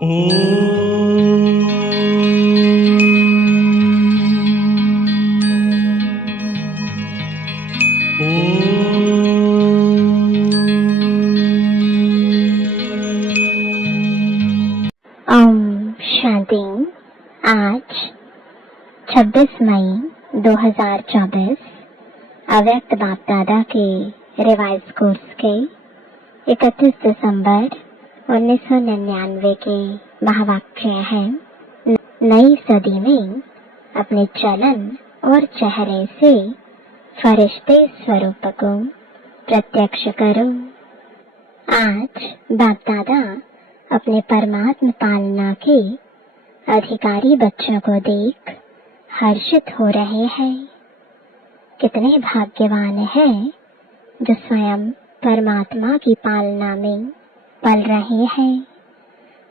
ओम शांति। आज 26 मई 2024 अव्यक्त बाप दादा के रिवाइज कोर्स के 31 दिसंबर 1999 के महावाक्य हैं। नई सदी में अपने चलन और चेहरे से फरिश्ते स्वरूप को प्रत्यक्ष करो। आज बाप दादा अपने परमात्म पालना के अधिकारी बच्चों को देख हर्षित हो रहे हैं। कितने भाग्यवान हैं जो स्वयं परमात्मा की पालना में पल रहे हैं।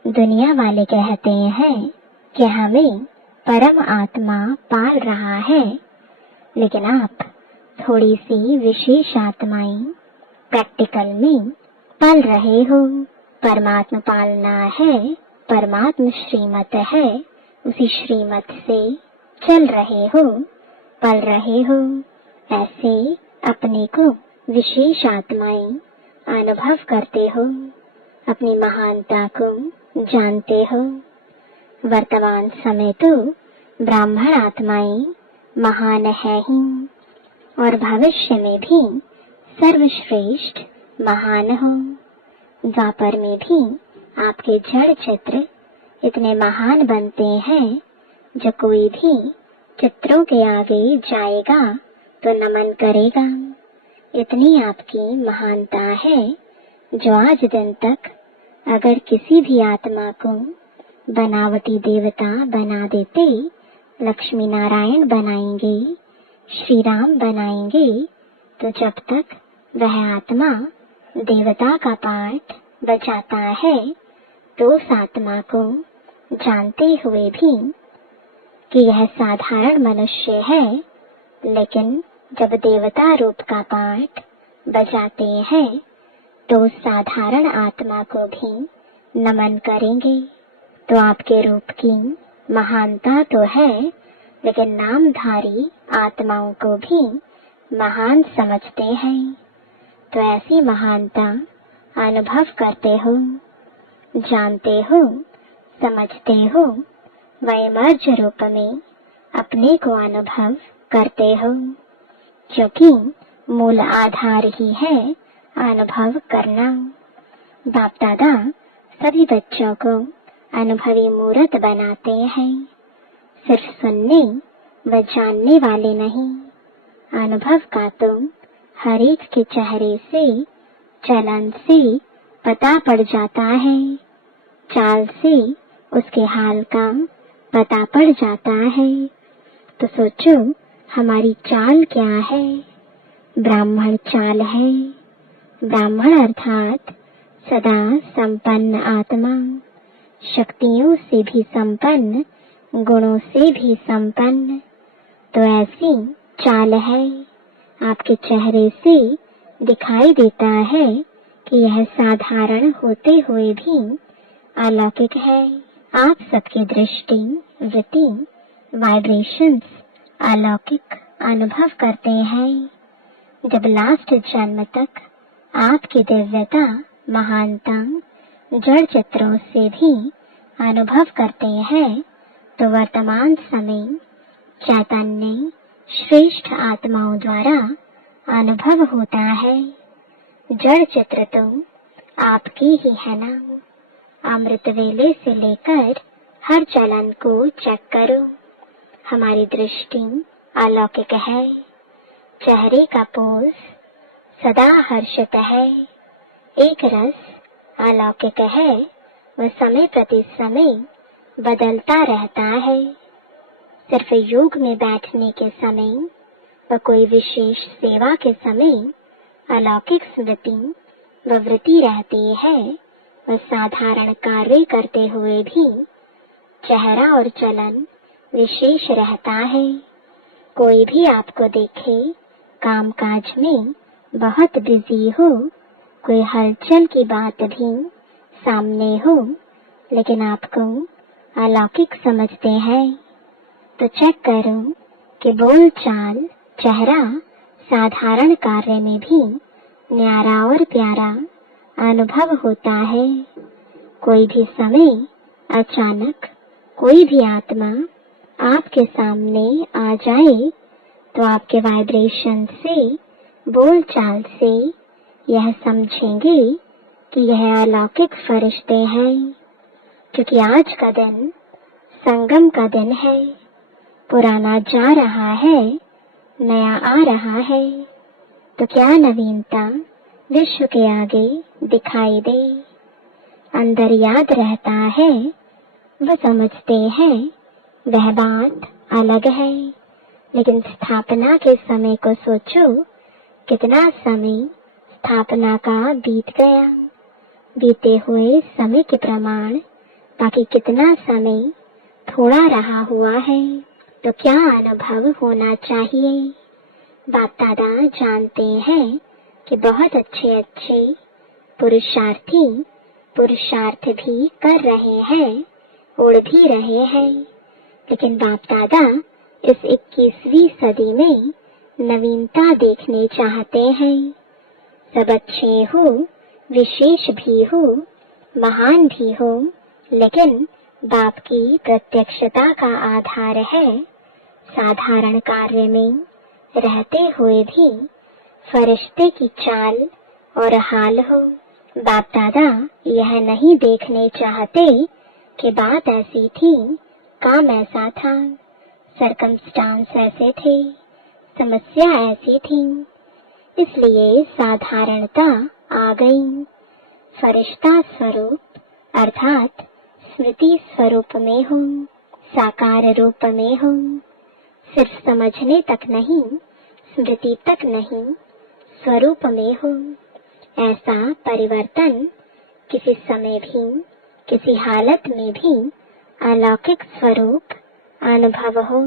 दुनिया वाले कहते हैं कि हमें परम आत्मा पाल रहा है, लेकिन आप थोड़ी सी विशेष आत्माएं प्रैक्टिकल में पल रहे हो। परमात्मा पालना है, परमात्मा श्रीमत है, उसी श्रीमत से चल रहे हो, पल रहे हो। ऐसे अपने को विशेष आत्माएं अनुभव करते हो, अपनी महानता को जानते हो। वर्तमान समय तो ब्राह्मण आत्माएं महान है ही, और भविष्य में भी सर्वश्रेष्ठ महान हो। द्वापर में भी आपके जड़ चित्र इतने महान बनते हैं, जो कोई भी चित्रों के आगे जाएगा तो नमन करेगा। इतनी आपकी महानता है, जो आज दिन तक अगर किसी भी आत्मा को बनावटी देवता बना देते, लक्ष्मी नारायण बनाएंगे, श्री राम बनाएंगे, तो जब तक वह आत्मा देवता का पाठ बजाता है तो उस आत्मा को जानते हुए भी कि यह साधारण मनुष्य है, लेकिन जब देवता रूप का पाठ बजाते हैं तो उस साधारण आत्मा को भी नमन करेंगे। तो आपके रूप की महानता तो है, लेकिन नामधारी आत्माओं को भी महान समझते हैं। तो ऐसी महानता अनुभव करते हो, जानते हो, समझते हो, वैमर्ज रूप में अपने को अनुभव करते हो, क्योंकि मूल आधार ही है अनुभव करना। बाप दादा सभी बच्चों को अनुभवी मूर्त बनाते हैं, सिर्फ सुनने व जानने वाले नहीं। अनुभव का तो हर एक के चेहरे से, चलन से पता पड़ जाता है, चाल से उसके हाल का पता पड़ जाता है। तो सोचो हमारी चाल क्या है? ब्राह्मण चाल है। ब्राह्मण अर्थात सदा संपन्न आत्मा, शक्तियों से भी संपन्न, गुणों से भी संपन्न। तो ऐसी चाल है। आपके चेहरे से दिखाई देता है कि यह साधारण होते हुए भी अलौकिक है। आप सबकी दृष्टि, वृत्ति, वाइब्रेशंस अलौकिक अनुभव करते हैं। जब लास्ट जन्म तक आपकी दिव्यता, महानता जड़ चित्रों से भी अनुभव करते हैं, तो वर्तमान समय चैतन्य श्रेष्ठ आत्माओं द्वारा अनुभव होता है। जड़ चित्र तो आपकी ही है ना। अमृत वेले से लेकर हर चलन को चेक करो। हमारी दृष्टि अलौकिक है। चेहरे का पोज सदा हर्षित है। एक रस अलौकिक है, वह समय प्रति समय बदलता रहता है। सिर्फ योग में बैठने के समय व कोई विशेष सेवा के समय अलौकिक स्मृति व वृत्ति रहती है। वह साधारण कार्य करते हुए भी चेहरा और चलन विशेष रहता है। कोई भी आपको देखे कामकाज में बहुत बिजी हो, कोई हलचल की बात भी सामने हो, लेकिन आपको अलौकिक समझते हैं, तो चेक करो कि बोल चाल, चेहरा, साधारण कार्य में भी न्यारा और प्यारा अनुभव होता है। कोई भी समय अचानक कोई भी आत्मा आपके सामने आ जाए तो आपके वाइब्रेशन से, बोल चाल से यह समझेंगे कि यह अलौकिक फरिश्ते हैं, क्योंकि आज का दिन संगम का दिन है। पुराना जा रहा है, नया आ रहा है, तो क्या नवीनता विश्व के आगे दिखाई दे। अंदर याद रहता है, वो समझते हैं, वह बात अलग है। लेकिन स्थापना के समय को सोचो, कितना समय स्थापना का बीत गया। बीते हुए समय के प्रमाण बाकी कितना समय थोड़ा रहा हुआ है, तो क्या अनुभव होना चाहिए। बाप दादा जानते हैं कि बहुत अच्छे अच्छे पुरुषार्थी पुरुषार्थ भी कर रहे हैं, उड़ भी रहे हैं, लेकिन बाप दादा इस 21वीं सदी में नवीनता देखने चाहते हैं। सब अच्छे हो, विशेष भी हो, महान भी हो, लेकिन बाप की प्रत्यक्षता का आधार है साधारण कार्य में रहते हुए भी फरिश्ते की चाल और हाल हो। बाप दादा यह नहीं देखने चाहते कि बात ऐसी थी, काम ऐसा था, सरकमस्टांस ऐसे थे, समस्या ऐसी थी, इसलिए साधारणता आ गई। फरिश्ता स्वरूप अर्थात स्मृति स्वरूप में हो, साकार रूप में हो, सिर्फ समझने तक नहीं, स्मृति तक नहीं, स्वरूप में हो। ऐसा परिवर्तन किसी समय भी, किसी हालत में भी अलौकिक स्वरूप अनुभव हो।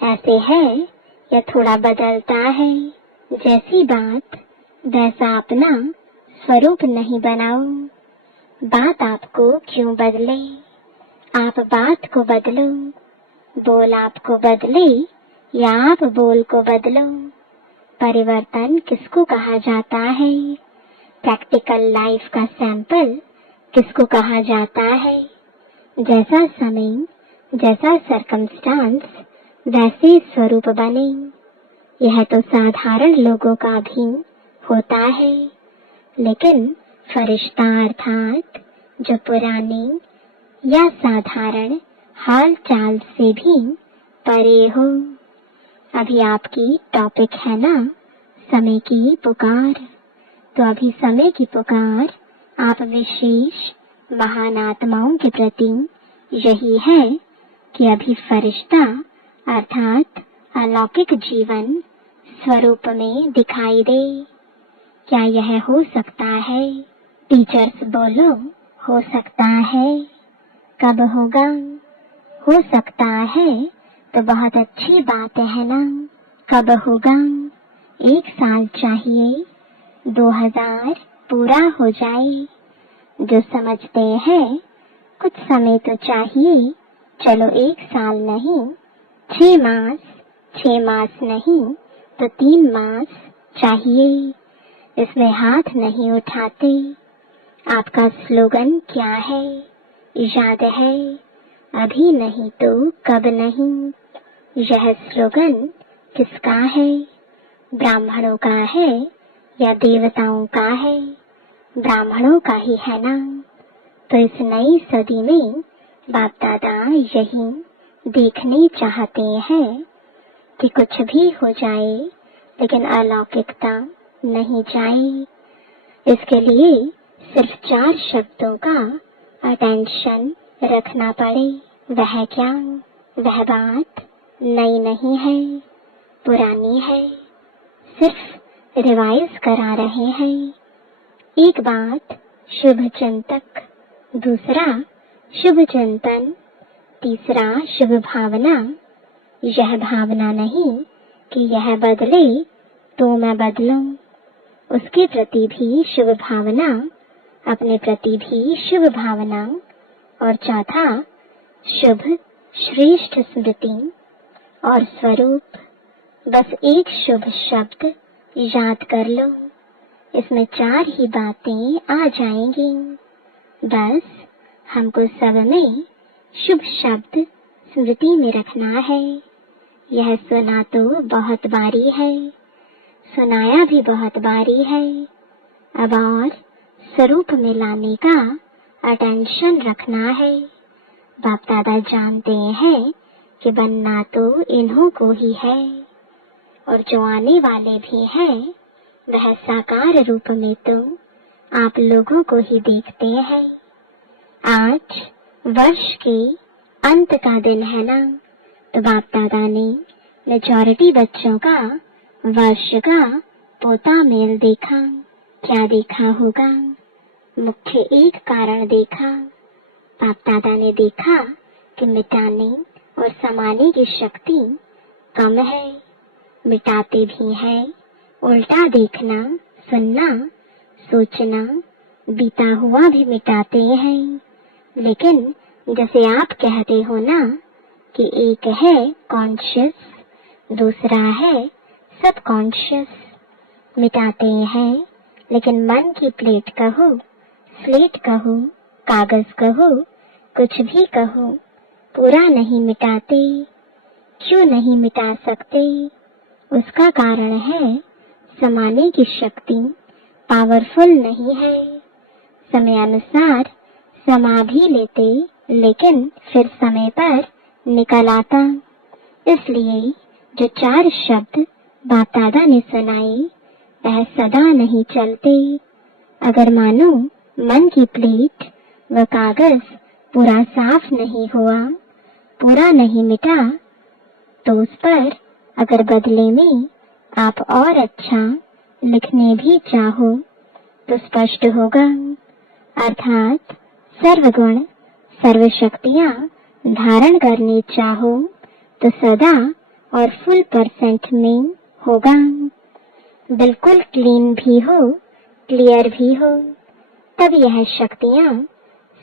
ऐसे है या थोड़ा बदलता है, जैसी बात वैसा अपना स्वरूप नहीं बनाओ। बात आपको क्यों बदले, आप बात को बदलो। बोल आपको बदले या आप बोल को बदलो। परिवर्तन किसको कहा जाता है, प्रैक्टिकल लाइफ का सैंपल किसको कहा जाता है। जैसा समय, जैसा सरकमस्टांस, वैसे स्वरूप बने। यह तो साधारण लोगों का भी होता है, लेकिन फरिश्ता अर्थात जो पुराने या साधारण हाल चाल से भी परे हो। अभी आपकी टॉपिक है ना समय की पुकार, तो अभी समय की पुकार आप विशेष महान आत्माओं के प्रति यही है कि अभी फरिश्ता अर्थात अलौकिक जीवन स्वरूप में दिखाई दे। क्या यह हो सकता है? टीचर्स बोलो, हो सकता है। कब होगा? हो सकता है तो बहुत अच्छी बात है ना। कब होगा? 1 साल चाहिए, 2000 पूरा हो जाए। जो समझते हैं कुछ समय तो चाहिए, चलो 1 साल नहीं, 6 मास, 6 मास नहीं तो 3 मास चाहिए। इसमें हाथ नहीं उठाते। आपका स्लोगन क्या है? याद है? अभी नहीं तो कब नहीं। यह स्लोगन किसका है? ब्राह्मणों का है या देवताओं का है? ब्राह्मणों का ही है ना। तो इस नई सदी में बाप दादा यही देखने चाहते हैं कि कुछ भी हो जाए लेकिन अलौकिकता नहीं जाए। इसके लिए सिर्फ 4 शब्दों का अटेंशन रखना पड़े। वह क्या? वह बात नई नहीं है, पुरानी है, सिर्फ रिवाइज करा रहे हैं। एक बात शुभ चिंतक, दूसरा शुभ चिंतन, तीसरा शुभ भावना। यह भावना नहीं कि यह बदले तो मैं बदलूं, उसके प्रति भी शुभ भावना, अपने प्रति भी शुभ भावना, और चौथा शुभ श्रेष्ठ स्मृति और स्वरूप। बस एक शुभ शब्द याद कर लो, इसमें 4 ही बातें आ जाएंगी। बस हमको सब में शुभ शब्द स्मृति में रखना है। यह सुना तो बहुत बारी है, सुनाया भी बहुत बारी है। अब और स्वरूप में लाने का अटेंशन रखना है। बाप दादा जानते हैं कि बनना तो इन्हों को ही है, और जो आने वाले भी हैं वह साकार रूप में तो आप लोगों को ही देखते हैं। आज वर्ष के अंत का दिन है ना, तो बाप दादा ने मेजॉरिटी बच्चों का वर्ष का पोता मेल देखा। क्या देखा होगा? मुख्य एक कारण देखा। बाप दादा ने देखा कि मिटाने और समाने की शक्ति कम है। मिटाते भी हैं, उल्टा देखना, सुनना, सोचना, बीता हुआ भी मिटाते हैं। लेकिन जैसे आप कहते हो ना कि एक है कॉन्शियस, दूसरा है सब कॉन्शियस। मिटाते हैं, लेकिन मन की प्लेट कहो, स्लेट कहो, कागज कहो, कुछ भी कहो, पूरा नहीं मिटाते। क्यों नहीं मिटा सकते? उसका कारण है समाने की शक्ति पावरफुल नहीं है। समयानुसार समा भी लेते, लेकिन फिर समय पर निकल आता। इसलिए जो 4 शब्द बाप दादा ने सुनाए वह सदा नहीं चलते। अगर मानो मन की प्लेट व कागज पूरा साफ नहीं हुआ, पूरा नहीं मिटा, तो उस पर अगर बदले में आप और अच्छा लिखने भी चाहो तो स्पष्ट होगा। अर्थात सर्वगुण सर्व शक्तियां धारण करने चाहो तो सदा और फुल % में होगा। बिल्कुल क्लीन भी हो, क्लियर भी हो, तब यह शक्तियां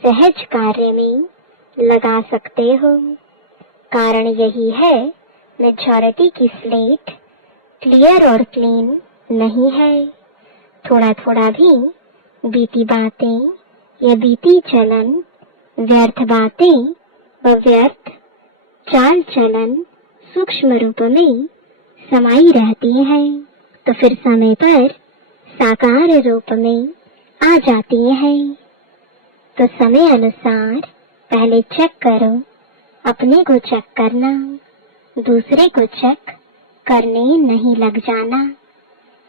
सहज कार्य में लगा सकते हो। कारण यही है मेजॉरिटी की स्लेट क्लियर और क्लीन नहीं है। थोड़ा थोड़ा भी बीती बातें या बीती चलन, व्यर्थ बातें व व्यर्थ चाल चलन सूक्ष्म रूप में समाई रहती हैं, तो फिर समय पर साकार रूप में आ जाती हैं। तो समय अनुसार पहले चेक करो, अपने को चेक करना, दूसरे को चेक करने नहीं लग जाना,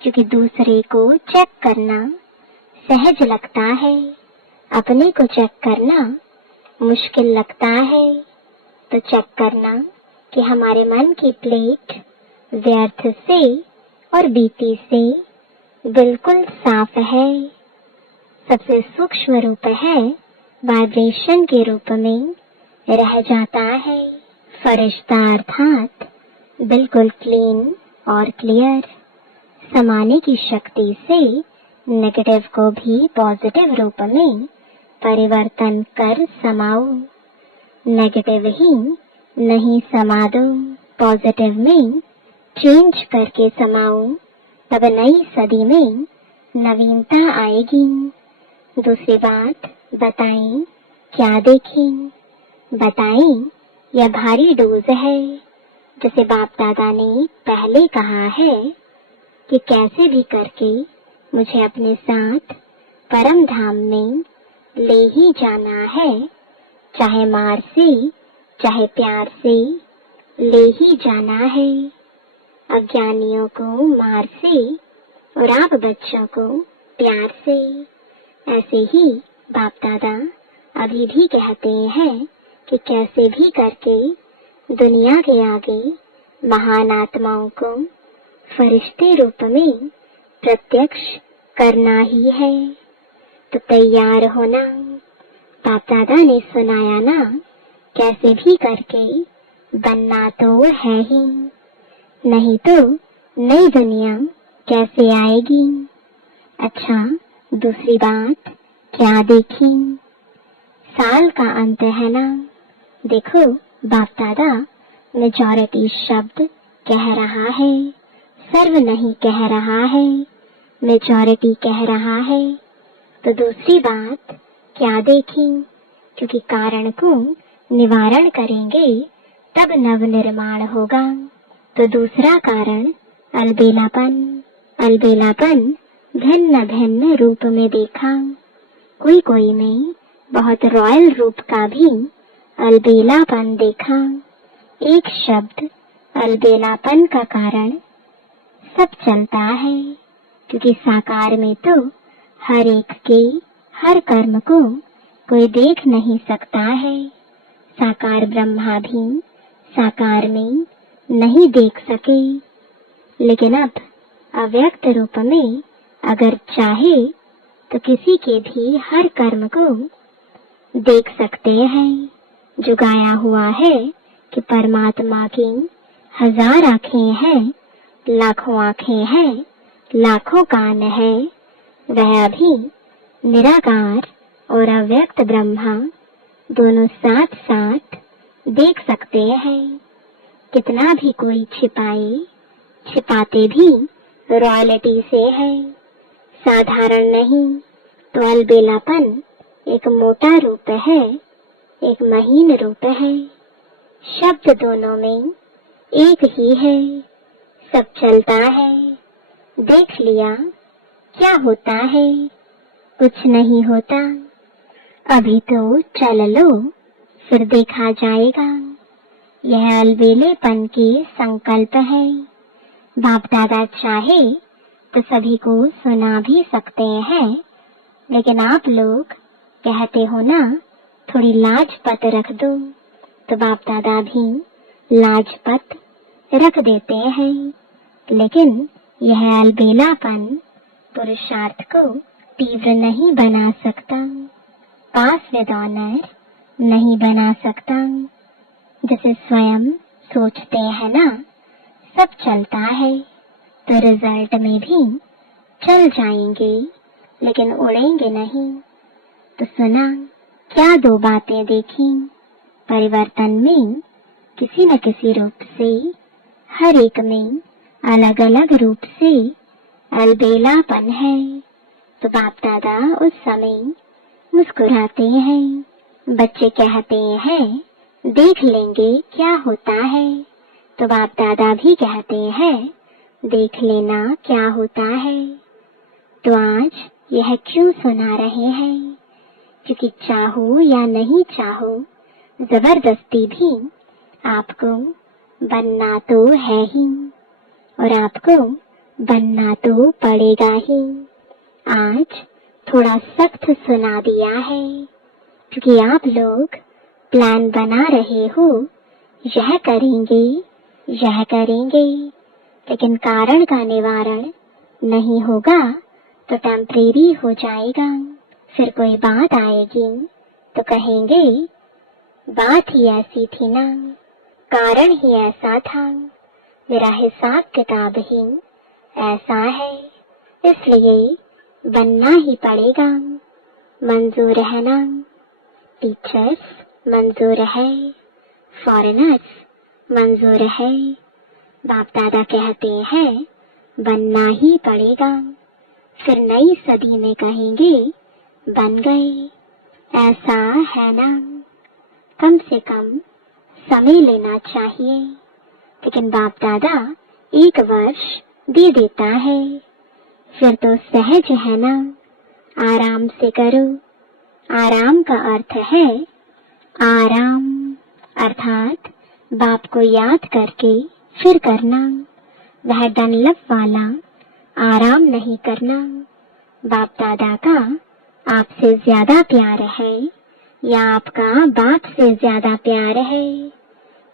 क्योंकि दूसरे को चेक करना सहज लगता है, अपने को चेक करना मुश्किल लगता है। तो चेक करना कि हमारे मन की प्लेट व्यर्थ से और बीती से बिल्कुल साफ है। सबसे सूक्ष्म रूप है वाइब्रेशन के रूप में रह जाता है। फरिश्ता अर्थात बिल्कुल क्लीन और क्लियर। समाने की शक्ति से नेगेटिव को भी पॉजिटिव रूप में परिवर्तन कर समाओ। नेगेटिव ही नहीं समा दो, पॉजिटिव में चेंज करके समाओ, तब नई सदी में नवीनता आएगी। दूसरी बात बताएं, क्या देखें? बताएं, यह भारी डोज है। जैसे बाप दादा ने पहले कहा है कि कैसे भी करके मुझे अपने साथ परम धाम में ले ही जाना है, चाहे मार से चाहे प्यार से ले ही जाना है। अज्ञानियों को मार से और आप बच्चों को प्यार से। ऐसे ही बाप दादा अभी भी कहते हैं कि कैसे भी करके दुनिया के आगे महान आत्माओं को फरिश्ते रूप में प्रत्यक्ष करना ही है। तो तैयार होना। बाप दादा ने सुनाया ना, कैसे भी करके बनना तो है ही, नहीं तो नई दुनिया कैसे आएगी। अच्छा, दूसरी बात क्या देखी? साल का अंत है ना। देखो बाप दादा मेजॉरिटी शब्द कह रहा है, सर्व नहीं कह रहा है, मेजॉरिटी कह रहा है। तो दूसरी बात क्या देखें, क्योंकि कारण को निवारण करेंगे तब नव निर्माण होगा। तो दूसरा कारण अलबेलापन। अलबेलापन भिन्न भिन्न रूप में देखा, कोई कोई में बहुत रॉयल रूप का भी अलबेलापन देखा। एक शब्द अलबेलापन का कारण सब चलता है, क्योंकि साकार में तो हर एक के हर कर्म को कोई देख नहीं सकता है। साकार ब्रह्मा भी साकार में नहीं देख सके, लेकिन अब अव्यक्त रूप में अगर चाहे तो किसी के भी हर कर्म को देख सकते हैं। जो गाया हुआ है कि परमात्मा की 1000 आँखें हैं, लाखों आँखें हैं, लाखों कान है, वह अभी निराकार और अव्यक्त ब्रह्मा दोनों साथ साथ देख सकते हैं। कितना भी कोई छिपाए, छिपाते भी रॉयल्टी से है, साधारण नहीं। तो अलबेलापन एक मोटा रूप है, एक महीन रूप है। शब्द दोनों में एक ही है, सब चलता है। देख लिया क्या होता है, कुछ नहीं होता। अभी तो चल लो, फिर देखा जाएगा। यह अलबेलेपन की संकल्प है। बाप दादा चाहे तो सभी को सुना भी सकते हैं, लेकिन आप लोग कहते हो ना थोड़ी लाजपत रख दो, तो बाप दादा भी लाजपत रख देते हैं। लेकिन यह अलबेलापन पुरुषार्थ को तीव्र नहीं बना सकता, पास विद ऑनर नहीं बना सकता। जैसे स्वयं सोचते हैं ना सब चलता है, तो रिजल्ट में भी चल जाएंगे, लेकिन उड़ेंगे नहीं। तो सुना क्या दो बातें देखी, परिवर्तन में किसी न किसी रूप से हर एक में अलग अलग रूप से अलबेलापन है। तो बाप दादा उस समय मुस्कुराते हैं। बच्चे कहते हैं देख लेंगे क्या होता है, तो बाप दादा भी कहते हैं देख लेना क्या होता है। तो आज यह क्यों सुना रहे हैं, क्योंकि चाहो या नहीं चाहो जबरदस्ती भी आपको बनना तो है ही, और आपको बनना तो पड़ेगा ही। आज थोड़ा सख्त सुना दिया है, क्योंकि आप लोग प्लान बना रहे हो, यह करेंगे यह करेंगे, लेकिन कारण का निवारण नहीं होगा तो टेम्परेरी हो जाएगा। फिर कोई बात आएगी तो कहेंगे बात ही ऐसी थी ना, कारण ही ऐसा था, मेरा हिसाब किताब ही ऐसा है, इसलिए बनना ही पड़ेगा। मंजूर है ना, टीचर्स मंजूर है, फॉरेनर्स मंजूर है। बाप दादा कहते हैं बनना ही पड़ेगा, फिर नई सदी में कहेंगे बन गए, ऐसा है ना। कम से कम समय लेना चाहिए, लेकिन बाप दादा 1 वर्ष दे देता है, फिर तो सहज है ना, आराम से करो। आराम का अर्थ है आराम, अर्थात बाप को याद करके फिर करना, वह डनलप वाला आराम नहीं करना। बाप दादा का आपसे ज्यादा प्यार है या आपका बाप से ज्यादा प्यार है?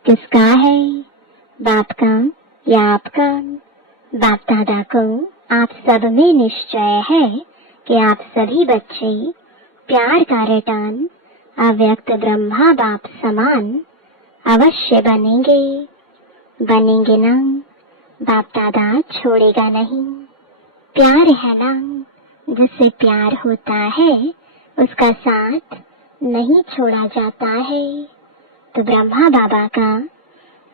किसका है, बाप का या आपका? बाप दादा को आप सब में निश्चय है कि आप सभी बच्चे प्यार का रिटर्न अव्यक्त ब्रह्मा बाप समान अवश्य बनेंगे। बनेंगे ना, बाप दादा छोड़ेगा नहीं। प्यार है ना, जिससे प्यार होता है उसका साथ नहीं छोड़ा जाता है। तो ब्रह्मा बाबा का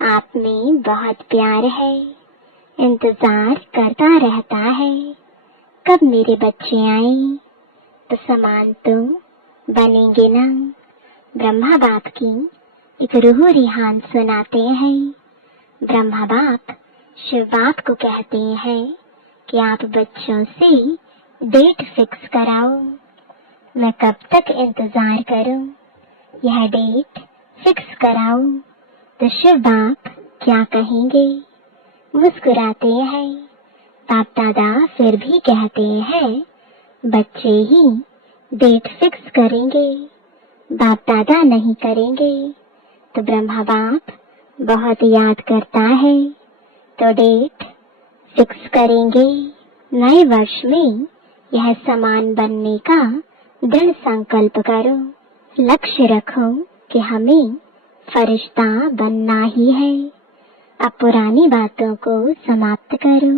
आप में बहुत प्यार है, इंतजार करता रहता है कब मेरे बच्चे आए, तो समान तो बनेंगे ना। ब्रह्मा बाप की एक रूह रिहान सुनाते हैं। ब्रह्मा बाप शिव बाप को कहते हैं कि आप बच्चों से डेट फिक्स कराओ, मैं कब तक इंतजार करूं, यह डेट फिक्स कराओ। तो शिव बाप क्या कहेंगे, मुस्कुराते हैं। बाप दादा फिर भी कहते हैं बच्चे ही डेट फिक्स करेंगे, बाप दादा नहीं करेंगे। तो ब्रह्मा बाप बहुत याद करता है, तो डेट फिक्स करेंगे। नए वर्ष में यह समान बनने का दृढ़ संकल्प करो, लक्ष्य रखो कि हमें फरिश्ता बनना ही है। अब पुरानी बातों को समाप्त करो,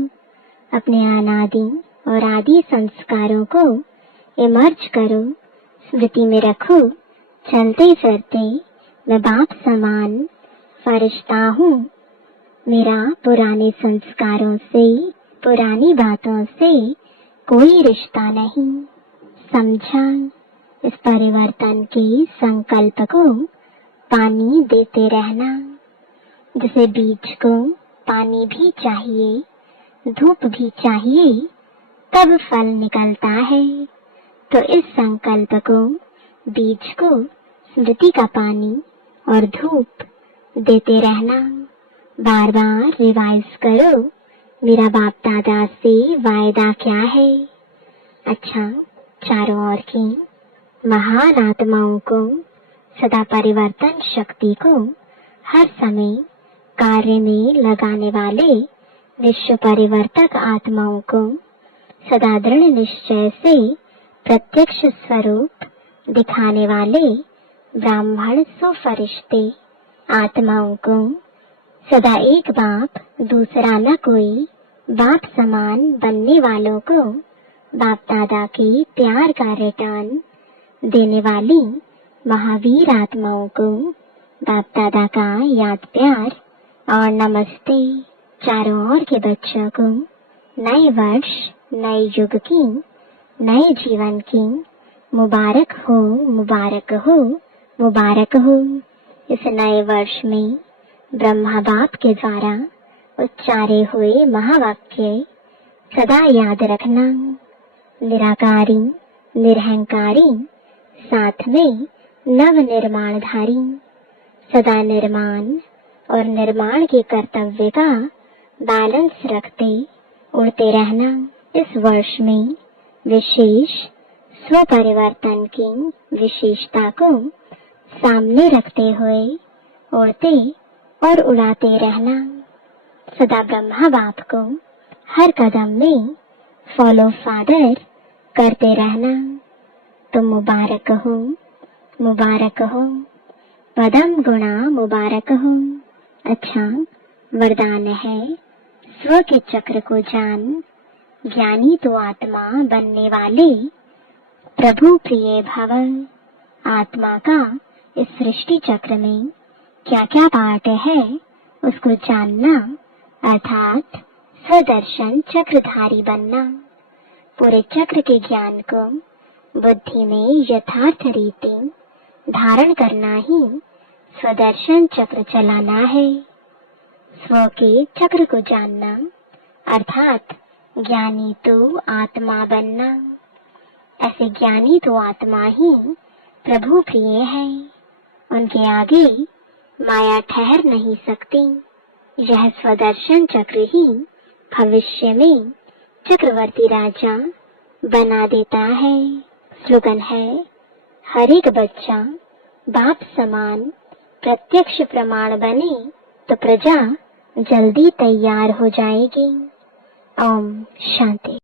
अपने अनादि और आदि संस्कारों को इमर्ज करो, स्मृति में रखो चलते फिरते मैं बाप समान फरिश्ता हूँ। मेरा पुराने संस्कारों से, पुरानी बातों से कोई रिश्ता नहीं। समझा? इस परिवर्तन के संकल्प को पानी देते रहना। जैसे बीज को पानी भी चाहिए, धूप भी चाहिए, तब फल निकलता है। तो इस संकल्प को, बीज को स्मृति का पानी और धूप देते रहना। बार बार रिवाइज करो, मेरा बाप दादा से वायदा क्या है। अच्छा, चारों ओर की महान आत्माओं को, सदा परिवर्तन शक्ति को हर समय कार्य में लगाने वाले विश्व परिवर्तक आत्माओं को, सदा दृढ़ निश्चय से प्रत्यक्ष स्वरूप दिखाने वाले ब्राह्मण सुफरिश्ते आत्माओं को, सदा एक बाप दूसरा न कोई बाप समान बनने वालों को, बाप दादा के प्यार का रिटर्न देने वाली महावीर आत्माओं को बाप दादा का याद प्यार और नमस्ते। चारों ओर के बच्चों को नए वर्ष, नए युग की, नए जीवन की मुबारक हो, मुबारक हो, मुबारक हो। इस नए वर्ष में ब्रह्मा बाप के द्वारा उच्चारे हुए महावाक्य सदा याद रखना। निराकारी, निरहंकारी, साथ में नव निर्माणधारी, सदा निर्माण और निर्माण के कर्तव्य का बैलेंस रखते उड़ते रहना। इस वर्ष में विशेष स्वपरिवर्तन की विशेषता को सामने रखते हुए उड़ते और उड़ाते रहना। सदा ब्रह्मा बाप को हर कदम में फॉलो फादर करते रहना। तो मुबारक हो, मुबारक हो, पदम गुणा मुबारक हो। अच्छा, वरदान है स्व के चक्र को जान, ज्ञानी तो आत्मा बनने वाले प्रभु प्रिय भव। आत्मा का इस सृष्टि चक्र में क्या क्या पार्ट है उसको जानना, अर्थात स्वदर्शन चक्रधारी बनना। पूरे चक्र के ज्ञान को बुद्धि में यथार्थ रीति धारण करना ही स्वदर्शन चक्र चलाना है। स्व के चक्र को जानना अर्थात ज्ञानी तो आत्मा बनना। ऐसे ज्ञानी तो आत्मा ही प्रभु प्रिय है, उनके आगे माया ठहर नहीं सकती। यह स्वदर्शन चक्र ही भविष्य में चक्रवर्ती राजा बना देता है। स्लोगन है, हर एक बच्चा बाप समान प्रत्यक्ष प्रमाण बने तो प्रजा जल्दी तैयार हो जाएगी। ओम शांति।